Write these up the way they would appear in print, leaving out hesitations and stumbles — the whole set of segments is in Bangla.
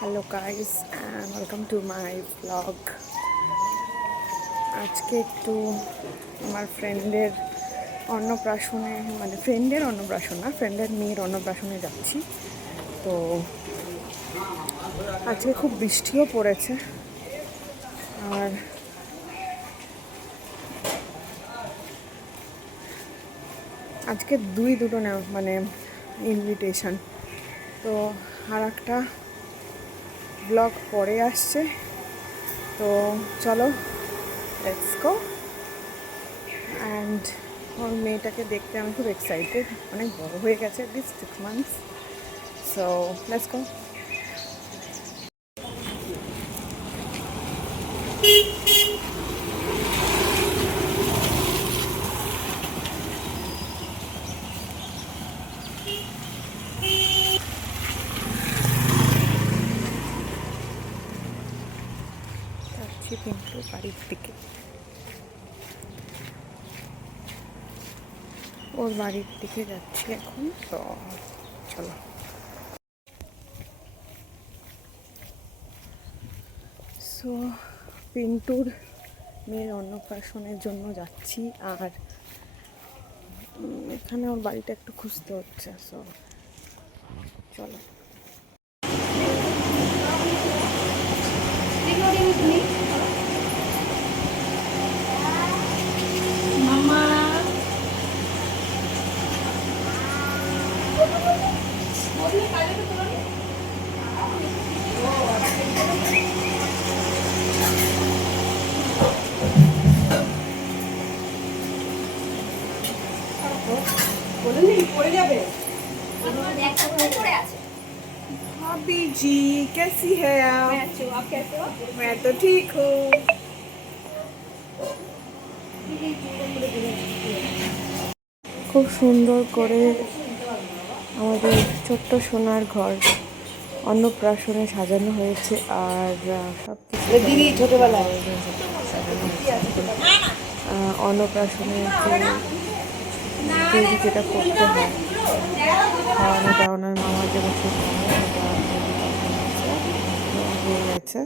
Hello guys and welcome to my blog. আজকে একটু আমার ফ্রেন্ডের অন্নপ্রাশনে, মানে ফ্রেন্ডের অন্নপ্রাশন না, ফ্রেন্ডের মেয়ের অন্নপ্রাশনে যাচ্ছি। তো আজকে খুব বৃষ্টিও পড়েছে, আর আজকে দুটো না মানে ইনভিটেশন। তো আর একটা ব্লগ পরে আসছে, তো চলো লেটস গো। অ্যান্ড ওর মেয়েটাকে দেখতে আমি খুব এক্সাইটেড, অনেক বড় হয়ে গেছে, this 6 months, so let's go. যাচ্ছি পিন্টুর বাড়ির দিকে, ওর বাড়ির দিকে যাচ্ছি এখন, তো চলো। সো পিন্টুর মেয়ের অন্নপ্রাশনের জন্য যাচ্ছি, আর এখানে ওর বাড়িটা একটু খুঁজতে হচ্ছে, সো চলো। भाभी जी कैसी है आप? मैं अच्छी हूँ, आप कैसे हो? मैं तो ठीक हूँ। খুব সুন্দর করে আমাদের ছোট্ট সোনার ঘর অন্নপ্রাশনে সাজানো হয়েছে, আর সব কিছু ছোটবেলায় অন্নপ্রাশনের যে যেটা করতে হয়, খাওয়ানো দাওয়ানোর মামা যে বসে হয়ে গেছে।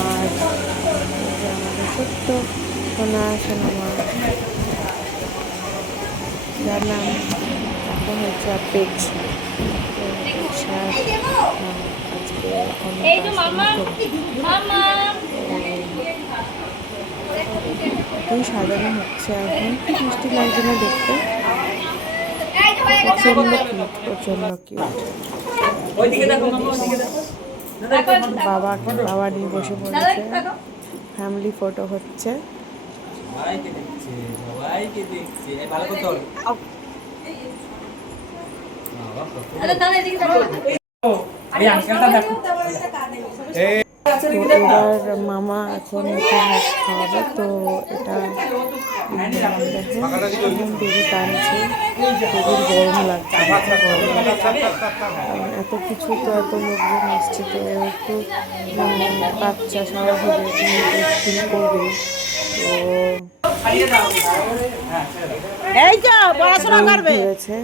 আর আমাদের ছোট্ট সোনা সোনামা, যার নাম এখন হচ্ছে অপেক্ষা, আজকে সাজানো হচ্ছে। এখন কি মিষ্টি লাগছে না দেখতে, প্রচন্ড কিউট, প্রচন্ড কিউট। বাবা নিয়ে বসে পড়েছে, ফ্যামিলি ফটো হচ্ছে। এবার মামা এখন ভাত খাওয়াবে, তো এটা বেবি টানছে, বেবির গরম লাগছে, এত কিছু তো, এত লোকজন আসছে, তো একটু বাচ্চা স্বাভাবিক ফিল করবে। ধরেছে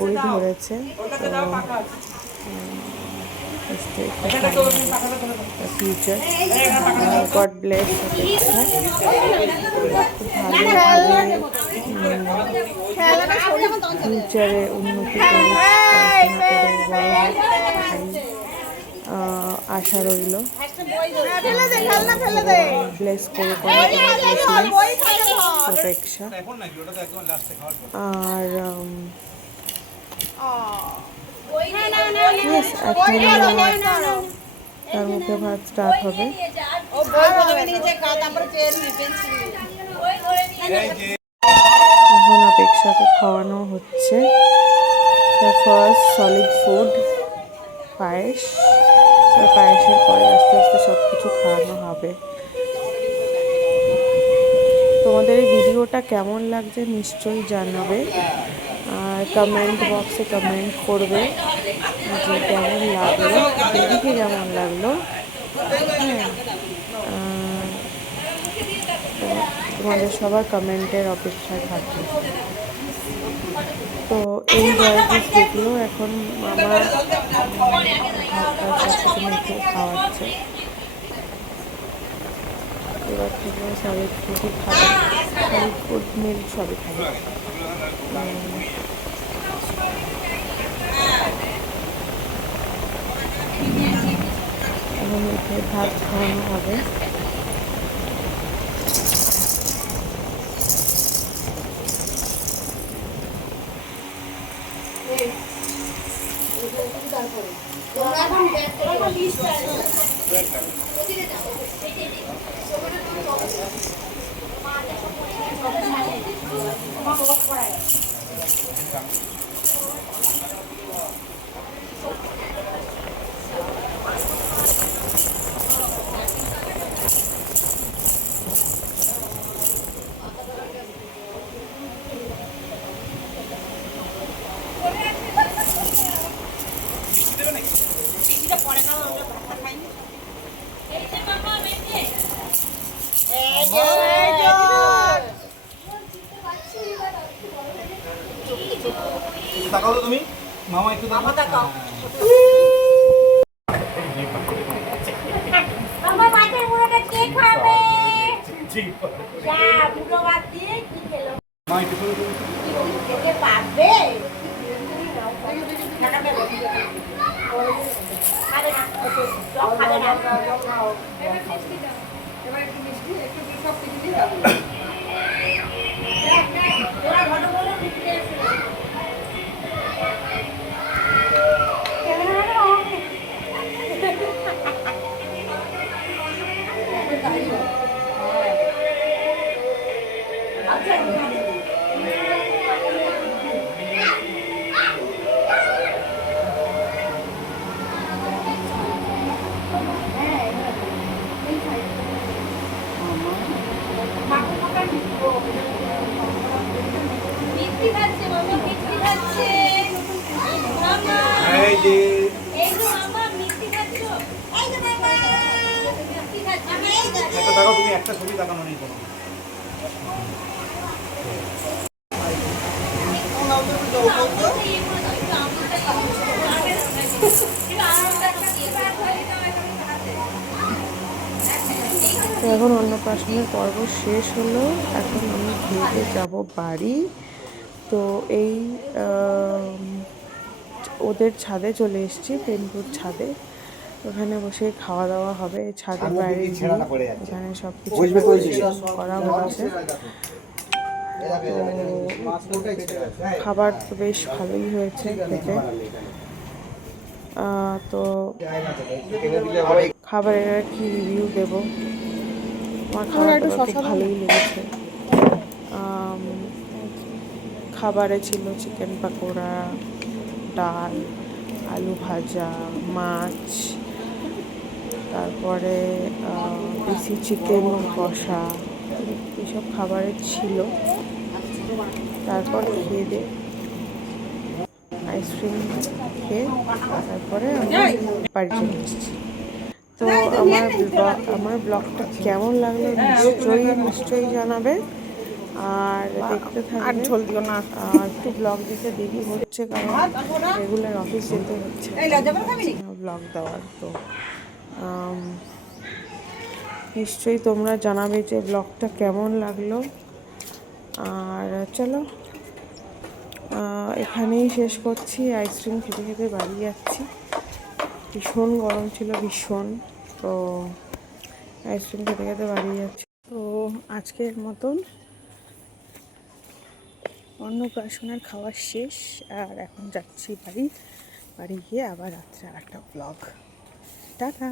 বই ধরেছে, ফিউচার গড ব্লেস, ফিউচারে উন্নতি আশা রইল, ব্লেস করে অপেক্ষা। আর তার মুখে ভাত স্টার্ট হবে। এখন অপেক্ষাকে খাওয়ানো হচ্ছে ফার্স্ট সলিড ফুড, পায়েস। পায়েসের পরে আস্তে আস্তে সব কিছু খাওয়ানো হবে। তোমাদের এই ভিডিওটা কেমন লাগছে নিশ্চয়ই জানাবে, আর কমেন্ট বক্সে কমেন্ট করবে যে কেমন লাগলো, দিদিকে কেমন লাগলো। হ্যাঁ, তোমাদের সবার কমেন্টের অপেক্ষায় থাকবে। তো এনজয় দিস ভিডিও। এখন মামা ভাতটা সব কিছু মেখে খাওয়াচ্ছে। এবার থেকে সলিড ফুডই খাবে, সলিড ফুড মিল্ক সবই খাবে। এখন মেখে ভাত খাওয়ানো হবে। তাকাও তো তুমি, মামা একটু তাকাও। আমার মাছের মুড়োটা কে খাবে? যা মুড়ো ভাত দিয়ে কি খেলো? মা একটু শুরু করুন। খেতে পারবে? খাবে না, টক খাবে না। ওরা ঘন ঘন ঢুকতে আসে। মিষ্টি খাচ্ছে মামা, মিষ্টি খাচ্ছে মামা। এই যে এই যে মামা মিষ্টি খাচ্ছো, এই যে মামা মিষ্টি খাচ্ছে, এই যে একটা তাকাও, তুমি একটা ছবি তাকানো নেই কোনো। তো এখন অন্নপ্রাশনের পর্ব শেষ হলো। এখন আমি খেয়ে যাব বাড়ি। তো এই ওদের ছাদে চলে এসেছি, পেনপুর ছাদে। ওখানে বসে খাওয়া দাওয়া হবে। ছাদের বাইরে গিয়ে এখানে সব কিছু করা হচ্ছে। তো খাবার তো বেশ ভালোই হয়েছে খেতে। তো খাবারের আর কি রিভিউ দেবো, আমার খাবারটা খুব ভালোই লেগেছে। খাবারে ছিল চিকেন পাকোড়া, ডাল, আলু ভাজা, মাছ, তারপরে দেশি চিকেন কষা, এইসব খাবারে ছিল। তারপর খেয়ে দিয়ে আইসক্রিম খেয়ে তারপরে আমি বাড়ি চলে এসেছি। তো আমার ব্লগটা কেমন লাগলো নিশ্চয়ই জানাবে। আর দেখতে থাকবে। একটু ব্লগ দিতে দেরি হচ্ছে, কারণ রেগুলার অফিস যেতে হচ্ছে ব্লগ দেওয়ার। তো নিশ্চয়ই তোমরা জানাবে যে ব্লগটা কেমন লাগলো। আর চলো এখানেই শেষ করছি। আইসক্রিম খেতে খেতে বাড়ি যাচ্ছি। ভীষণ গরম ছিল, ভীষণ। তো আইসক্রিম খেতে খেতে বাড়ি যাচ্ছি। তো আজকের মতন অন্নপ্রাশনের খাওয়া শেষ। আর এখন যাচ্ছি বাড়ি গিয়ে আবার রাত্রে আরেকটা ব্লগ। টাটা।